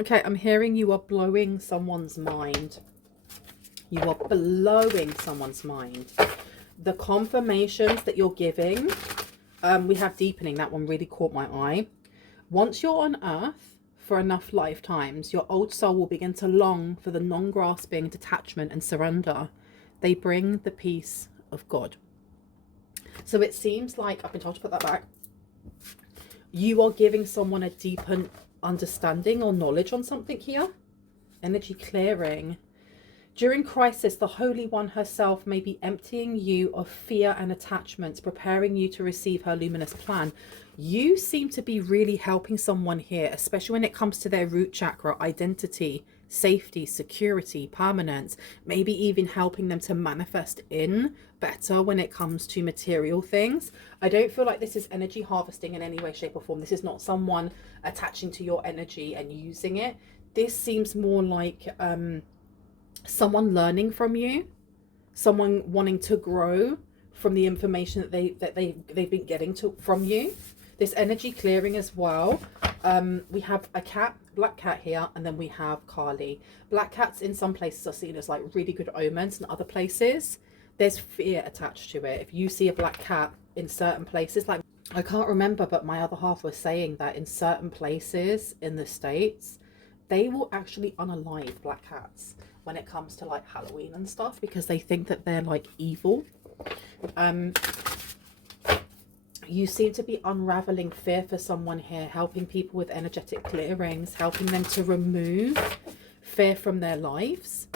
Okay, I'm hearing you are blowing someone's mind. You are blowing someone's mind. The confirmations that you're giving, we have deepening. That one really caught my eye. Once you're on earth for enough lifetimes, your old soul will begin to long for the non-grasping detachment and surrender. They bring the peace of God. So it seems like, I've been told to put that back, you are giving someone a deeper understanding or knowledge on something here. Energy clearing. During crisis, the Holy One herself may be emptying you of fear and attachments, preparing you to receive her luminous plan. You seem to be really helping someone here, especially when it comes to their root chakra, identity, safety, security, permanence, maybe even helping them to manifest in better when it comes to material things. I don't feel like this is energy harvesting in any way, shape or form. This is not someone attaching to your energy and using it. This seems more like someone learning from you, someone wanting to grow from the information that they've been getting from you. This energy clearing as well. We have a cat, black cat here, and then we have Kali. Black cats in some places are seen as like really good omens, and other places there's fear attached to it. If you see a black cat in certain places, like I can't remember, but my other half was saying that in certain places in the States, they will actually unalive black cats when it comes to like Halloween and stuff, because they think that they're like evil. You seem to be unraveling fear for someone here, helping people with energetic clearings, helping them to remove fear from their lives.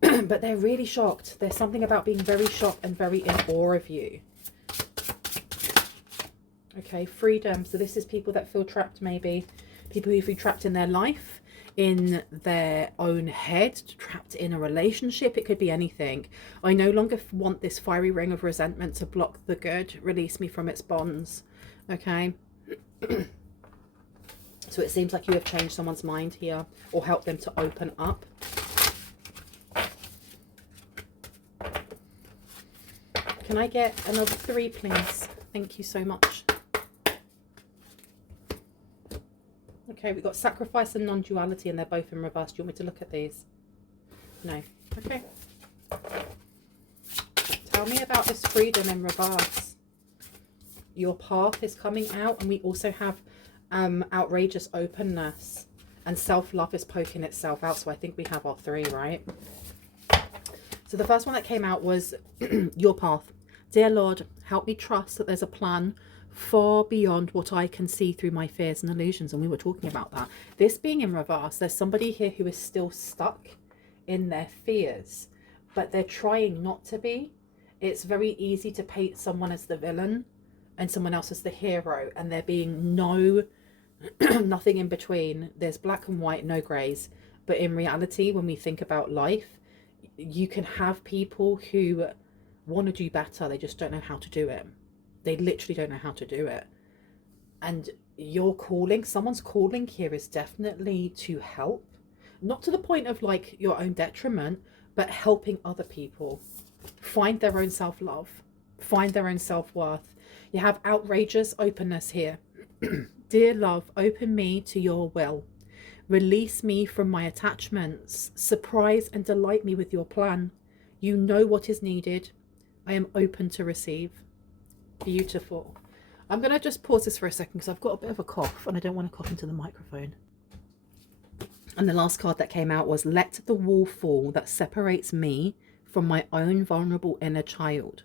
But they're really shocked. There's something about being very shocked and very in awe of you. Okay, freedom. So this is people that feel trapped, maybe. People who feel trapped in their life, in their own head, trapped in a relationship. It could be anything. I no longer want this fiery ring of resentment to block the good. Release me from its bonds. Okay. So it seems like you have changed someone's mind here, or helped them to open up. Can I get another 3, please? Thank you so much. Okay, we've got sacrifice and non-duality, and they're both in reverse. Do you want me to look at these? No. Okay. Tell me about this freedom in reverse. Your path is coming out, and we also have outrageous openness, and self-love is poking itself out. So I think we have our 3, right? So the first one that came out was your path. Dear Lord, help me trust that there's a plan far beyond what I can see through my fears and illusions. And we were talking about that. This being in reverse, there's somebody here who is still stuck in their fears, but they're trying not to be. It's very easy to paint someone as the villain and someone else as the hero, and there being nothing in between. There's black and white, no grays. But in reality, when we think about life, you can have people who want to do better, they just don't know how to do it. They literally don't know how to do it. And your calling, someone's calling here is definitely to help, not to the point of like your own detriment, but helping other people find their own self-love, find their own self-worth. You have outrageous openness here. Dear love, open me to your will. Release me from my attachments. Surprise and delight me with your plan. You know what is needed. I am open to receive. Beautiful. I'm going to just pause this for a second because I've got a bit of a cough and I don't want to cough into the microphone. And the last card that came out was, let the wall fall that separates me from my own vulnerable inner child.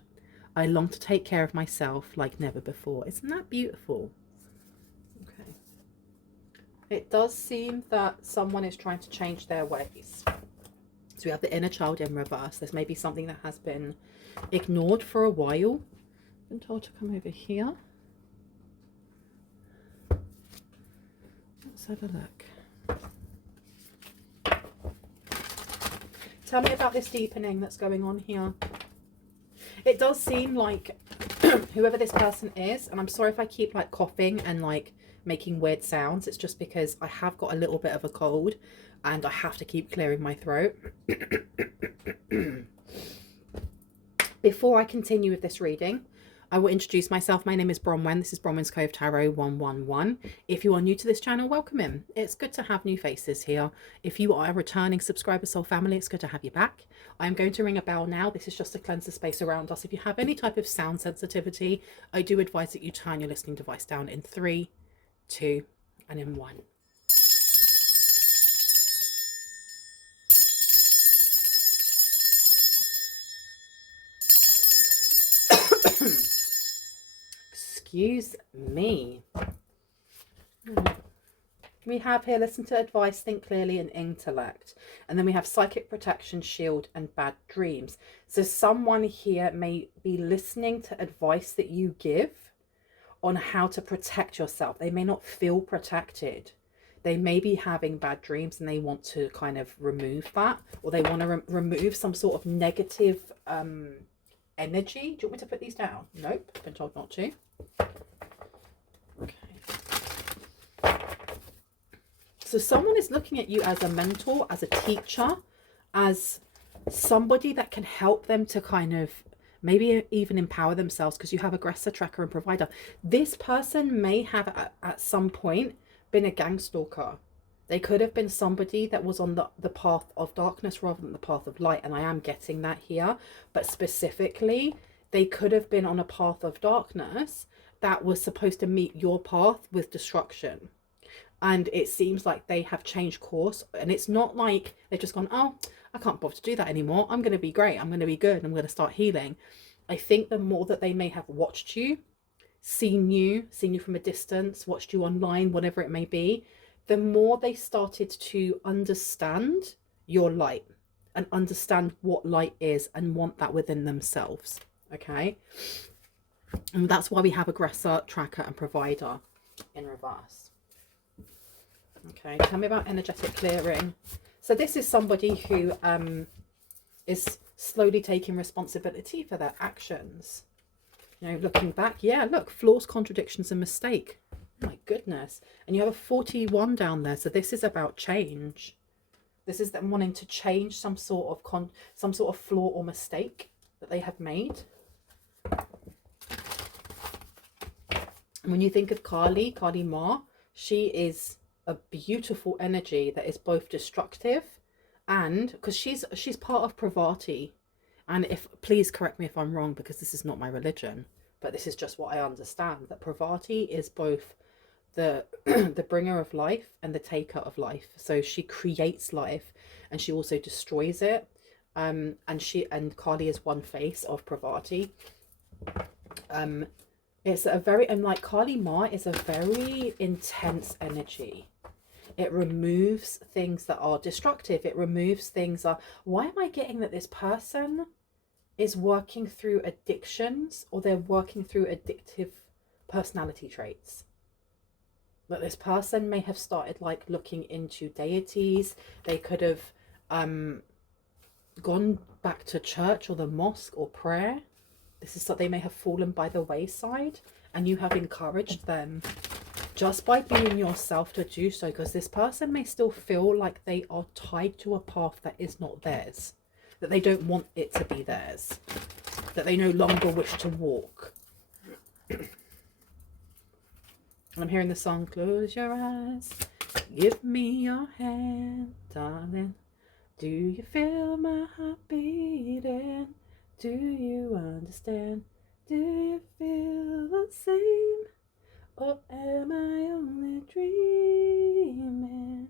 I long to take care of myself like never before. Isn't that beautiful? Okay. It does seem that someone is trying to change their ways. So we have the inner child in reverse. There's maybe something that has been ignored for a while. I've been told to come over here. Let's have a look. Tell me about this deepening that's going on here. It does seem like whoever this person is, and I'm sorry if I keep like coughing and like making weird sounds, it's just because I have got a little bit of a cold and I have to keep clearing my throat. Before I continue with this reading, I will introduce myself. My name is Bronwen. This is Bronwen's Cove Tarot 111. If you are new to this channel, welcome in. It's good to have new faces here. If you are a returning subscriber, soul family, it's good to have you back. I'm going to ring a bell now. This is just to cleanse the space around us. If you have any type of sound sensitivity, I do advise that you turn your listening device down in 3, 2, and in 1. Excuse me. We have here, listen to advice, think clearly, and intellect. And then we have psychic protection, shield, and bad dreams. So someone here may be listening to advice that you give on how to protect yourself. They may not feel protected. They may be having bad dreams and they want to kind of remove that, or they want to remove some sort of negative energy. Do you want me to put these down? Nope, I've been told not to. Okay. So someone is looking at you as a mentor, as a teacher, as somebody that can help them to kind of maybe even empower themselves, because you have aggressor, tracker, and provider. This person may have at some point been a gang stalker. They could have been somebody that was on the path of darkness rather than the path of light. And I am getting that here. But specifically, they could have been on a path of darkness that was supposed to meet your path with destruction. And it seems like they have changed course. And it's not like they've just gone, oh, I can't bother to do that anymore. I'm going to be great. I'm going to be good. I'm going to start healing. I think the more that they may have watched you, seen you from a distance, watched you online, whatever it may be, the more they started to understand your light and understand what light is and want that within themselves. Okay. And that's why we have aggressor, tracker, and provider in reverse. Okay. Tell me about energetic clearing. So this is somebody who is slowly taking responsibility for their actions. You know, looking back, yeah, look, flaws, contradictions, and mistake. Oh my goodness. And you have a 41 down there. So this is about change. This is them wanting to change some sort of flaw or mistake that they have made. And when you think of Kali Ma, she is a beautiful energy that is both destructive and, because she's part of Pravati. And please correct me if I'm wrong, because this is not my religion, but this is just what I understand, that Pravati is both the the bringer of life and the taker of life. So she creates life and she also destroys it. And Kali is one face of Pravati. It's a very, and like Kali Ma is a very intense energy. It removes things that are destructive. It removes things that, why am I getting that this person is working through addictions, or they're working through addictive personality traits? That this person may have started like looking into deities. They could have gone back to church or the mosque or prayer. This is that they may have fallen by the wayside, and you have encouraged them just by being yourself to do so, because this person may still feel like they are tied to a path that is not theirs, that they don't want it to be theirs, that they no longer wish to walk. I'm hearing the song, close your eyes, give me your hand, darling. Do you feel my heart beating? Do you understand? Do you feel the same? Or am I only dreaming?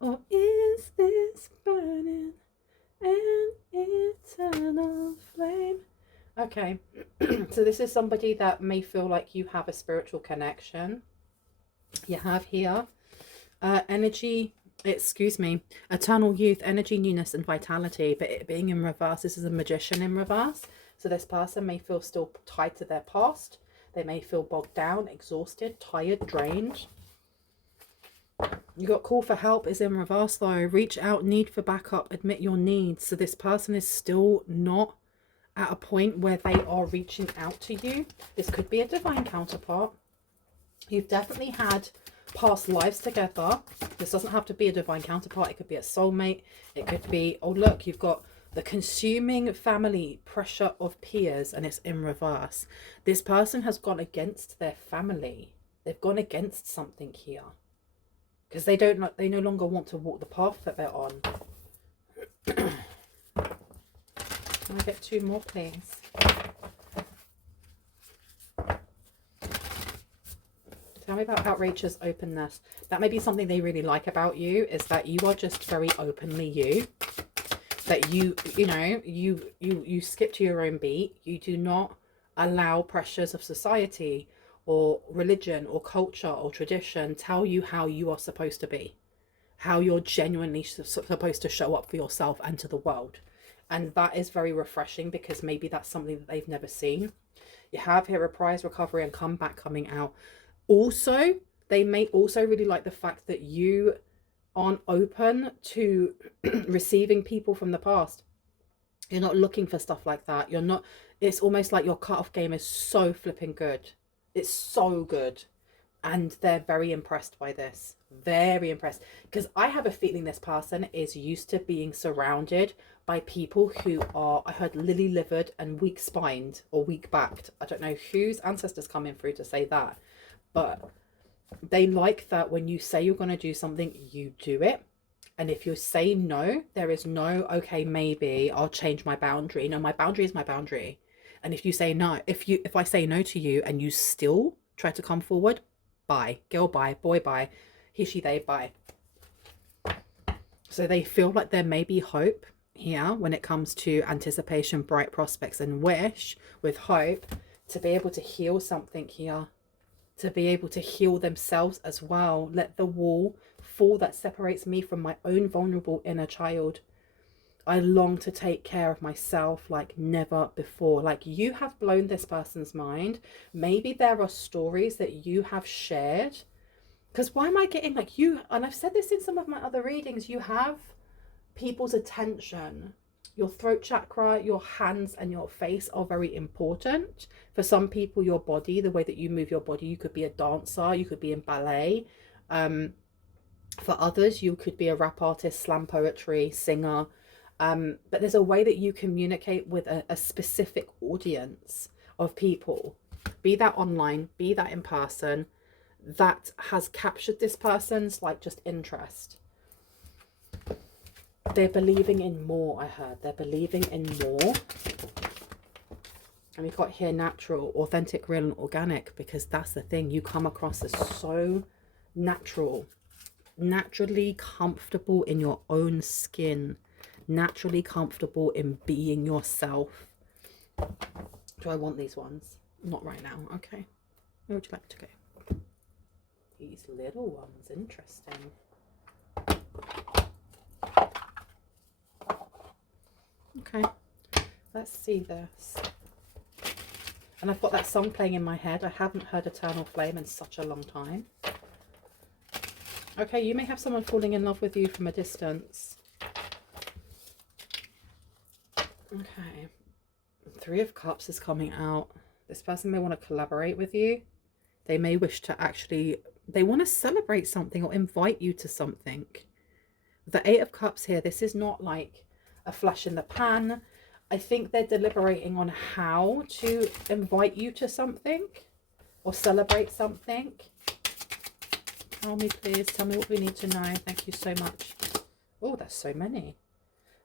Or is this burning an eternal flame? Okay, so this is somebody that may feel like you have a spiritual connection. You have here energy, eternal youth, energy, newness, and vitality. But it being in reverse, this is a magician in reverse. So this person may feel still tied to their past. They may feel bogged down, exhausted, tired, drained. You got call for help is in reverse though. Reach out, need for backup, admit your needs. So this person is still not at a point where they are reaching out to you. This could be a divine counterpart. You've definitely had past lives together. This doesn't have to be a divine counterpart. It could be a soulmate. It could be, oh look, you've got The consuming family pressure of peers, and it's in reverse. This person has gone against their family. They've gone against something here because they no longer want to walk the path that they're on. Can I get 2 more, please? Tell me about outrageous openness. That may be something they really like about you, is that you are just very openly you. That you skip to your own beat. You do not allow pressures of society or religion or culture or tradition tell you how you are supposed to be, how you're genuinely supposed to show up for yourself and to the world. And that is very refreshing, because maybe that's something that they've never seen. You have here reprise, recovery, and comeback coming out. Also, they may also really like the fact that you aren't open to receiving people from the past. You're not looking for stuff like that. You're not, it's almost like your cut-off game is so flipping good. It's so good. And they're very impressed by this. Very impressed. Because I have a feeling this person is used to being surrounded by people who are, I heard, lily-livered and weak-spined or weak-backed. I don't know whose ancestors coming through to say that. But they like that when you say you're going to do something, you do it. And if you say no, there is no, okay, maybe I'll change my boundary. No, my boundary is my boundary. And if you say no, if I say no to you and you still try to come forward, bye. Girl, bye. Boy, bye. He, she, they, bye. So they feel like there may be hope here when it comes to anticipation, bright prospects, and wish with hope to be able to heal something here. To be able to heal themselves as well. Let the wall fall that separates me from my own vulnerable inner child. I long to take care of myself like never before. Like, you have blown this person's mind. Maybe there are stories that you have shared. Because why am I getting like you, and I've said this in some of my other readings, you have people's attention. Your throat chakra, your hands and your face are very important. For some people, your body, the way that you move your body, you could be a dancer, you could be in ballet. For others, you could be a rap artist, slam poetry, singer. But there's a way that you communicate with a specific audience of people, be that online, be that in person, that has captured this person's like just interest. They're believing in more, I heard. They're believing in more. And we've got here natural, authentic, real, and organic, because that's the thing. You come across as so natural, naturally comfortable in your own skin, naturally comfortable in being yourself. Do I want these ones? Not right now. Okay. Where would you like to go? These little ones. Interesting. Okay, let's see this. And I've got that song playing in my head. I haven't heard Eternal Flame in such a long time. Okay, you may have someone falling in love with you from a distance. Okay, 3 of Cups is coming out. This person may want to collaborate with you. They may wish to actually, they want to celebrate something or invite you to something. The 8 of Cups here, this is not like a flash in the pan. I think they're deliberating on how to invite you to something or celebrate something. Tell me, please. Tell me what we need to know. Thank you so much. Oh, there's so many.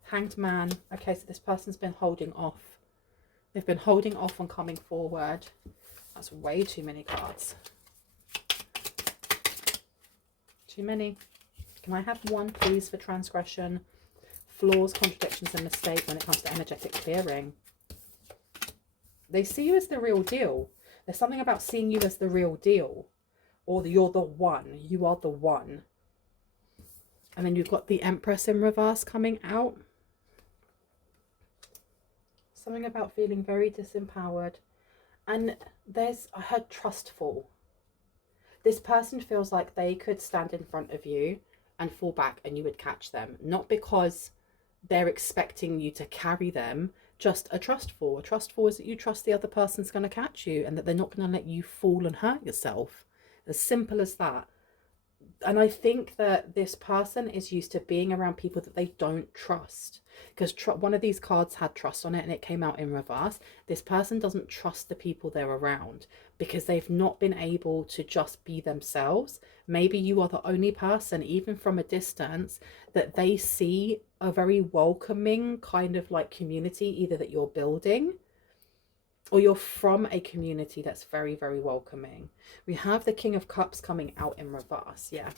Hanged Man. Okay, so this person's been holding off. They've been holding off on coming forward. That's way too many cards. Too many. Can I have one, please, for transgression? Flaws, contradictions, and mistakes when it comes to energetic clearing. They see you as the real deal. There's something about seeing you as the real deal. Or you're the one. You are the one. And then you've got the Empress in reverse coming out. Something about feeling very disempowered. And there's, I heard trustful. This person feels like they could stand in front of you and fall back and you would catch them. Not because they're expecting you to carry them, just a trustful. A trustful is that you trust the other person's going to catch you and that they're not going to let you fall and hurt yourself. As simple as that. And I think that this person is used to being around people that they don't trust, because one of these cards had trust on it and it came out in reverse. This person doesn't trust the people they're around because they've not been able to just be themselves. Maybe you are the only person, even from a distance, that they see a very welcoming kind of like community, either that you're building or you're from a community that's very, very welcoming. We have the King of Cups coming out in reverse. Yeah.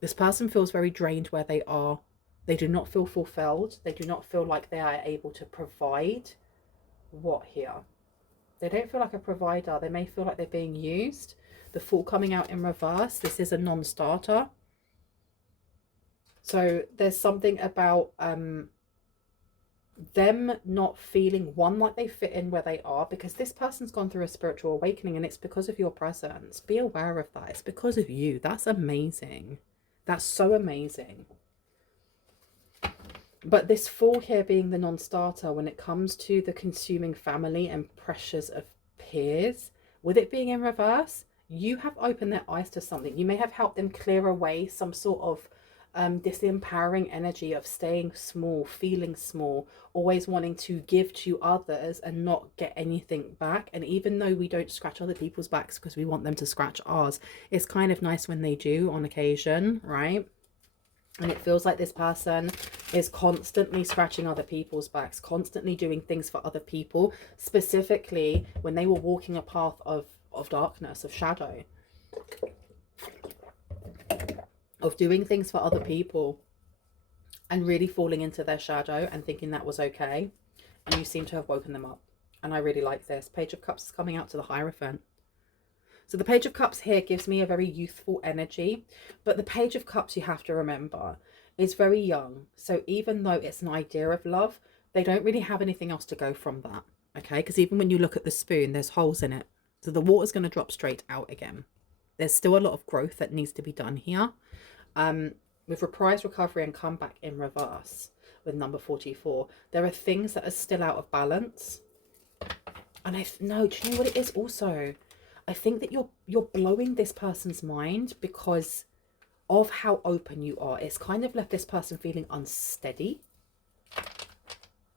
This person feels very drained where they are. They do not feel fulfilled. They do not feel like they are able to provide. What here? They don't feel like a provider. They may feel like they're being used. The Fool coming out in reverse. This is a non-starter. So there's something about them not feeling, one, like they fit in where they are, because this person's gone through a spiritual awakening and it's because of your presence. Be aware of that. It's because of you. That's amazing. That's so amazing. But this Fool here being the non-starter, when it comes to the consuming family and pressures of peers, with it being in reverse, you have opened their eyes to something. You may have helped them clear away some sort of disempowering energy of staying small, feeling small, always wanting to give to others and not get anything back. And even though we don't scratch other people's backs because we want them to scratch ours, it's kind of nice when they do on occasion, right? And it feels like this person is constantly scratching other people's backs, constantly doing things for other people, specifically when they were walking a path of darkness, of shadow, of doing things for other people and really falling into their shadow and thinking that was okay. And you seem to have woken them up. And I really like this. Page of Cups is coming out to the Hierophant. So the Page of Cups here gives me a very youthful energy. But the Page of Cups, you have to remember, is very young. So even though it's an idea of love, they don't really have anything else to go from that. Okay? Because even when you look at the spoon, there's holes in it. So the water's going to drop straight out again. There's still a lot of growth that needs to be done here. With reprise, recovery and comeback in reverse with number 44, there are things that are still out of balance. And do you know what it is also? I think that you're blowing this person's mind because of how open you are. It's kind of left this person feeling unsteady.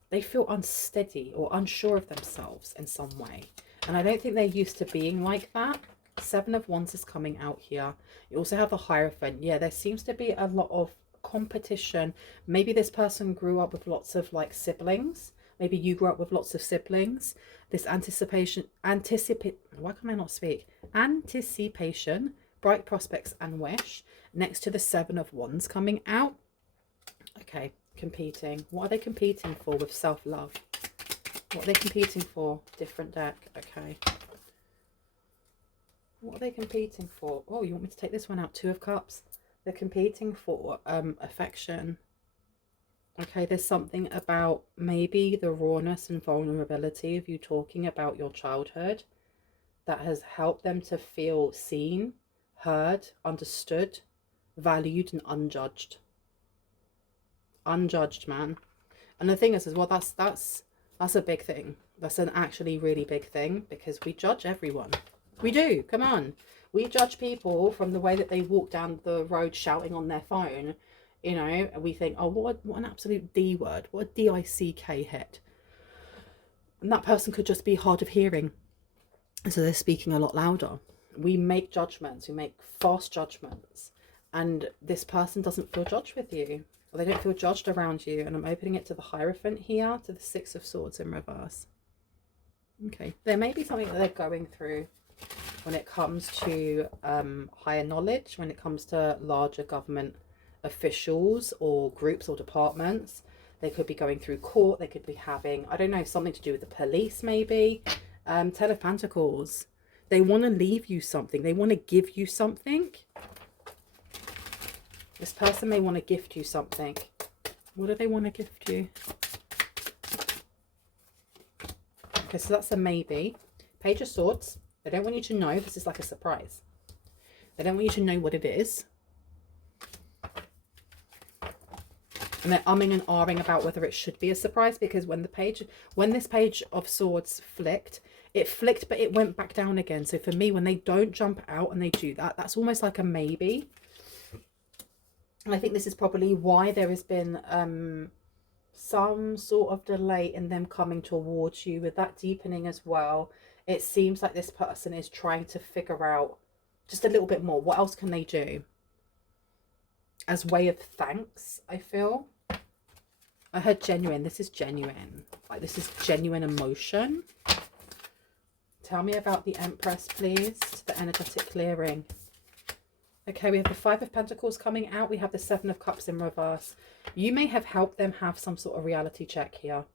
They feel unsteady or unsure of themselves in some way. And I don't think they're used to being like that. Seven of Wands is coming out here. You also have the Hierophant. Yeah, there seems to be a lot of competition. Maybe this person grew up with lots of like siblings. Maybe you grew up with lots of siblings. This anticipation, why can I not speak? Anticipation, bright prospects and wish. Next to the Seven of Wands coming out. Okay, competing. What are they competing for with self-love? What are they competing for? Different deck. Okay. What are they competing for? Oh, you want me to take this one out? Two of Cups. They're competing for affection. Okay, there's something about maybe the rawness and vulnerability of you talking about your childhood that has helped them to feel seen, heard, understood, valued and unjudged. Unjudged, man. And the thing is as well, that's a big thing. That's an actually really big thing because we judge everyone. We do. Come on. We judge people from the way that they walk down the road shouting on their phone. You know, and we think, oh, what an absolute D word. What a D-I-C-K hit. And that person could just be hard of hearing. So they're speaking a lot louder. We make judgments. We make fast judgments. And this person doesn't feel judged with you. Or they don't feel judged around you. And I'm opening it to the Hierophant here, to the Six of Swords in reverse. Okay. There may be something that they're going through when it comes to higher knowledge, when it comes to larger government officials or groups or departments. They could be going through court. They could be having, I don't know, something to do with the police maybe. Ten of Pentacles. They want to leave you something. They want to give you something. This person may want to gift you something. What do they want to gift you? Okay, so that's a maybe. Page of Swords. They don't want you to know. This is like a surprise. They don't want you to know what it is. And they're umming and ahhing about whether it should be a surprise, because when this Page of Swords flicked, it flicked, but it went back down again. So for me, when they don't jump out and they do that, that's almost like a maybe. And I think this is probably why there has been some sort of delay in them coming towards you with that deepening as well. It seems like this person is trying to figure out just a little bit more. What else can they do as way of thanks, I feel? I heard genuine. This is genuine. Like, this is genuine emotion. Tell me about the Empress, please. The energetic clearing. Okay, we have the Five of Pentacles coming out. We have the Seven of Cups in reverse. You may have helped them have some sort of reality check here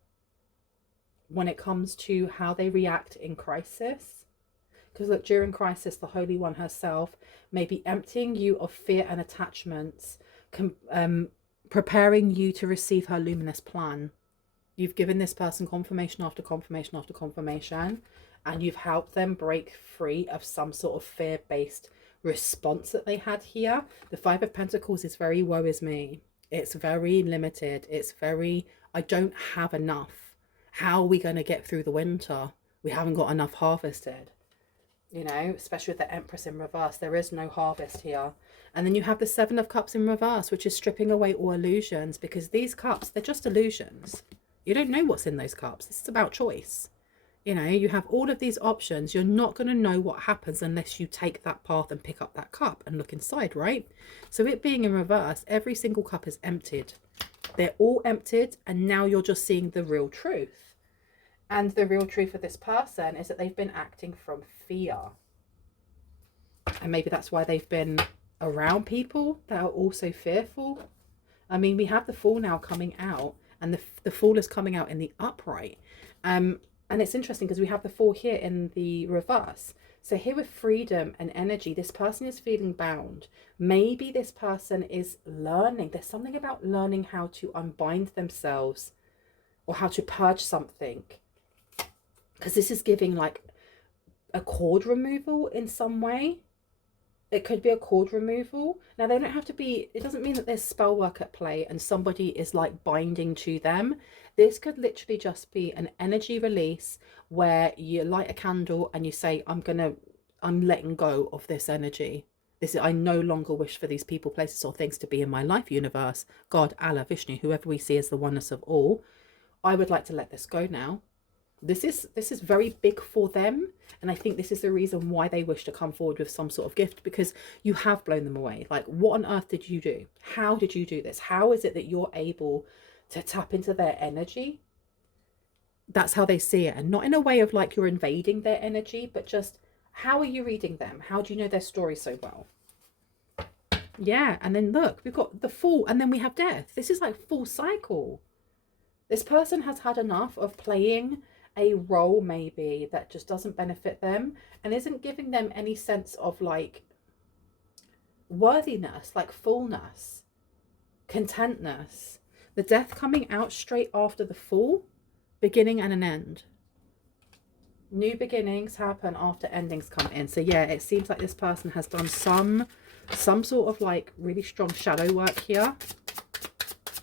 when it comes to how they react in crisis. Because look, during crisis, the Holy One herself may be emptying you of fear and attachments, preparing you to receive her luminous plan. You've given this person confirmation after confirmation after confirmation, and you've helped them break free of some sort of fear-based response that they had here. The Five of Pentacles is very woe is me. It's very limited. It's very, I don't have enough. How are we going to get through the winter? We haven't got enough harvested. You know, especially with the Empress in reverse, there is no harvest here. And then you have the Seven of Cups in reverse, which is stripping away all illusions, because these cups, they're just illusions. You don't know what's in those cups. This is about choice. You know, you have all of these options. You're not going to know what happens unless you take that path and pick up that cup and look inside, right? So it being in reverse, every single cup is emptied. They're all emptied, and now you're just seeing the real truth. And the real truth of this person is that they've been acting from fear. And maybe that's why they've been around people that are also fearful. I mean, we have the Fool now coming out, and the Fool is coming out in the upright. And it's interesting because we have the Fool here in the reverse. So here with freedom and energy, this person is feeling bound. Maybe this person is learning. There's something about learning how to unbind themselves or how to purge something. Because this is giving like a cord removal in some way. It could be a cord removal. Now, they don't have to be, it doesn't mean that there's spell work at play and somebody is like binding to them. This could literally just be an energy release where you light a candle and you say, I'm letting go of this energy. I no longer wish for these people, places, or things to be in my life, universe, God, Allah, Vishnu, whoever we see as the oneness of all. I would like to let this go now. This is very big for them, and I think this is the reason why they wish to come forward with some sort of gift, because you have blown them away. Like, what on earth did you do? How did you do this? How is it that you're able to tap into their energy? That's how they see it, and not in a way of like you're invading their energy, but just how are you reading them? How do you know their story so well? Yeah, and then look, we've got the Fool, and then we have Death. This is like full cycle. This person has had enough of playing a role maybe that just doesn't benefit them and isn't giving them any sense of like worthiness, like fullness, contentness. The Death coming out straight after the Fool, beginning and an end. New beginnings happen after endings come in. So yeah, it seems like this person has done some sort of like really strong shadow work here.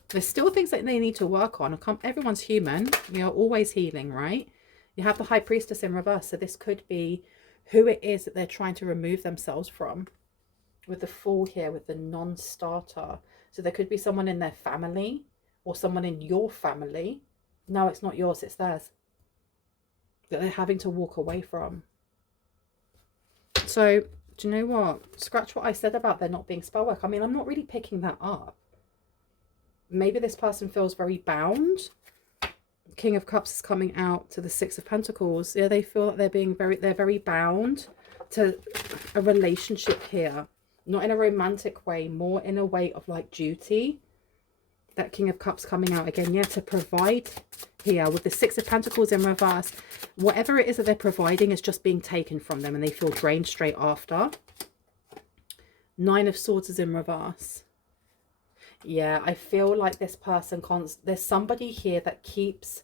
There's still things that they need to work on. Everyone's human. You're always healing, right? You have the High Priestess in reverse. So this could be who it is that they're trying to remove themselves from. With the Fool here, with the non-starter. So there could be someone in their family or someone in your family. No, it's not yours, it's theirs. That they're having to walk away from. So, do you know what? Scratch what I said about there not being spell work. I mean, I'm not really picking that up. Maybe this person feels very bound. King of Cups is coming out to the Six of Pentacles. Yeah, they feel like they're very bound to a relationship here. Not in a romantic way, more in a way of like duty. That King of Cups coming out again, yeah, to provide here with the Six of Pentacles in reverse. Whatever it is that they're providing is just being taken from them and they feel drained straight after. Nine of Swords is in reverse. Yeah, I feel like this person, there's somebody here that keeps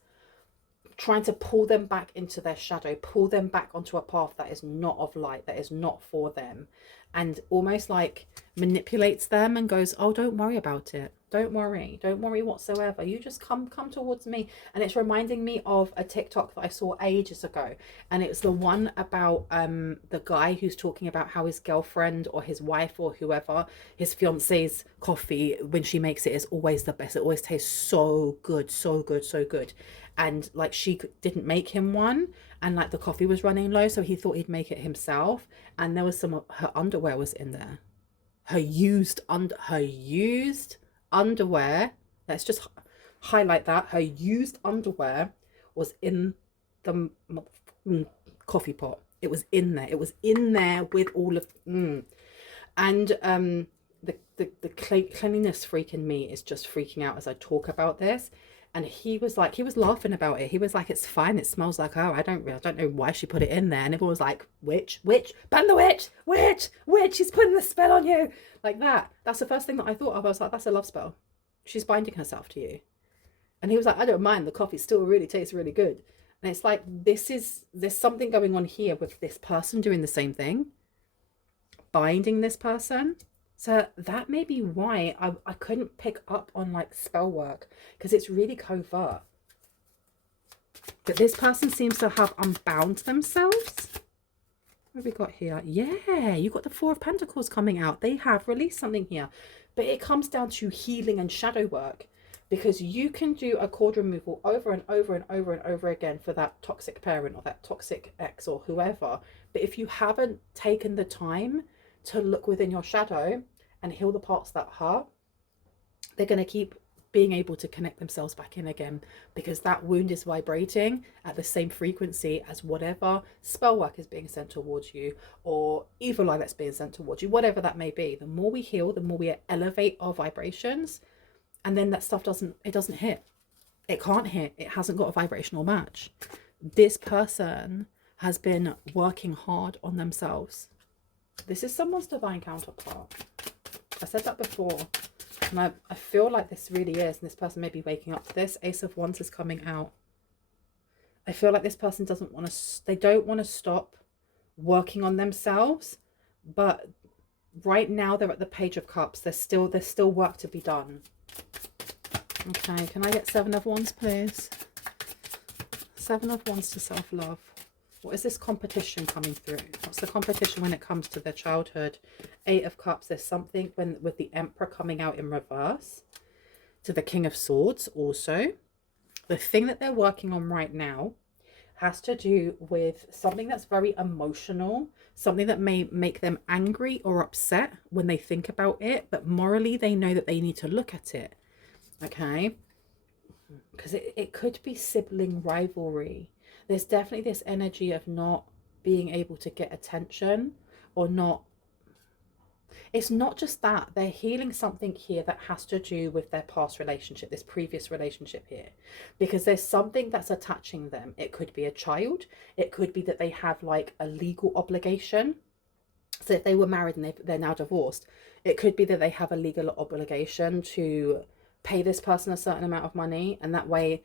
trying to pull them back into their shadow, pull them back onto a path that is not of light, that is not for them, and almost like manipulates them and goes, oh, don't worry about it. Don't worry whatsoever. You just come towards me. And it's reminding me of a TikTok that I saw ages ago, and it's the one about the guy who's talking about how his girlfriend or his wife or whoever, his fiance's coffee, when she makes it, is always the best. It always tastes so good, so good, so good. And like, she didn't make him one, and like the coffee was running low, so he thought he'd make it himself, and there was some of her underwear was in there. Her used underwear, let's just highlight that, her used underwear was in the coffee pot. It was in there. It was in there with all of and the cleanliness freak in me is just freaking out as I talk about this. And he was laughing about it. He was like, it's fine, it smells like her. I don't know why she put it in there. And everyone was like, witch, ban the witch, she's putting the spell on you. Like that. That's the first thing that I thought of. I was like, that's a love spell. She's binding herself to you. And he was like, I don't mind, the coffee still really tastes really good. And it's like, there's something going on here with this person doing the same thing, binding this person. So that may be why I couldn't pick up on like spell work, because it's really covert. But this person seems to have unbound themselves. What have we got here? Yeah, you got the Four of Pentacles coming out. They have released something here. But it comes down to healing and shadow work, because you can do a cord removal over and over and over and over again for that toxic parent or that toxic ex or whoever. But if you haven't taken the time to look within your shadow and heal the parts that hurt, they're going to keep being able to connect themselves back in again, because that wound is vibrating at the same frequency as whatever spell work is being sent towards you, or evil eye that's being sent towards you, whatever that may be. The more we heal, the more we elevate our vibrations, and then that stuff doesn't hit. It can't hit. It hasn't got a vibrational match. This person has been working hard on themselves. This is someone's divine counterpart. I said that before, and I feel like this really is, and this person may be waking up to this. Ace of Wands is coming out. I feel like this person they don't want to stop working on themselves, but right now they're at the Page of Cups. There's still work to be done. Okay, can I get Seven of Wands, please? Seven of Wands to self-love. What is this competition coming through? What's the competition when it comes to their childhood? Eight of Cups. There's something with the Emperor coming out in reverse to the King of Swords also. The thing that they're working on right now has to do with something that's very emotional, something that may make them angry or upset when they think about it, but morally they know that they need to look at it. Okay? Because it could be sibling rivalry. There's definitely this energy of not being able to get attention, or not. It's not just that. They're healing something here that has to do with their past relationship, this previous relationship here. Because there's something that's attaching them. It could be a child. It could be that they have like a legal obligation. So if they were married and they're now divorced, it could be that they have a legal obligation to pay this person a certain amount of money, and that way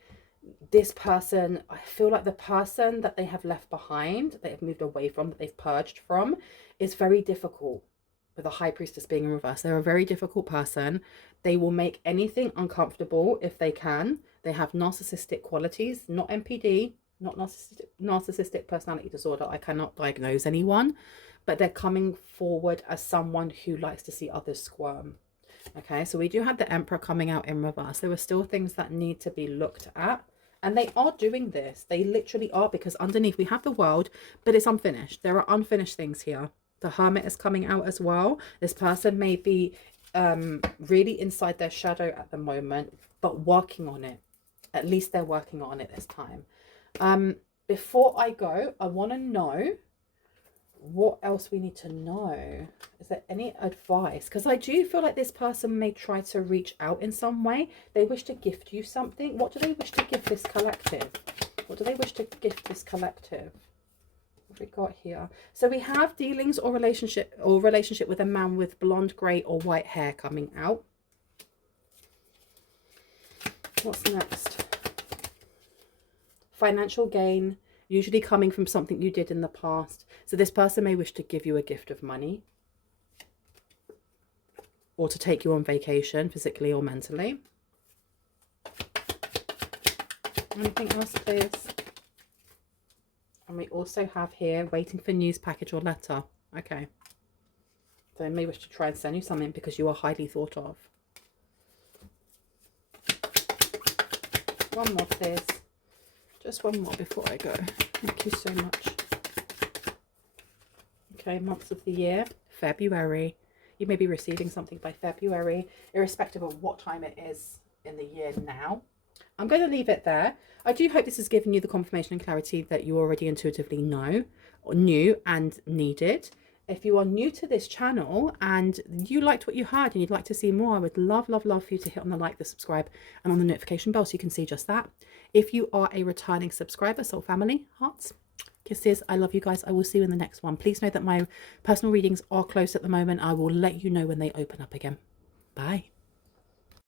this person, I feel like the person that they have left behind, that they have moved away from, that they've purged from, is very difficult. With the High Priestess being in reverse, they're a very difficult person. They will make anything uncomfortable if they can. They have narcissistic qualities, not NPD, not narcissistic personality disorder. I cannot diagnose anyone, but they're coming forward as someone who likes to see others squirm. Okay, so we do have the Emperor coming out in reverse. There are still things that need to be looked at, and they are doing this. They literally are, because underneath we have the World, but it's unfinished. There are unfinished things here. The Hermit is coming out as well. This person may be really inside their shadow at the moment, but working on it. At least they're working on it this time. Before I go, I want to know what else we need to know. Is there any advice? Because I do feel like this person may try to reach out in some way. They wish to gift you something. What do they wish to give this collective? What do they wish to gift this collective? What have we got here? So we have dealings or relationship with a man with blonde, grey or white hair coming out. What's next? Financial gain, usually coming from something you did in the past. So this person may wish to give you a gift of money. or to take you on vacation, physically or mentally. Anything else, please? And we also have here, waiting for news, package or letter. Okay. So they may wish to try and send you something because you are highly thought of. One more, please. Just one more before I go. Thank you so much. Okay, months of the year. February. You may be receiving something by February, irrespective of what time it is in the year now. I'm going to leave it there. I do hope this has given you the confirmation and clarity that you already intuitively know, or knew and needed. If you are new to this channel and you liked what you heard and you'd like to see more, I would love, love, love for you to hit on the like, the subscribe and on the notification bell so you can see just that. If you are a returning subscriber, soul family, hearts, kisses, I love you guys. I will see you in the next one. Please know that my personal readings are closed at the moment. I will let you know when they open up again. Bye.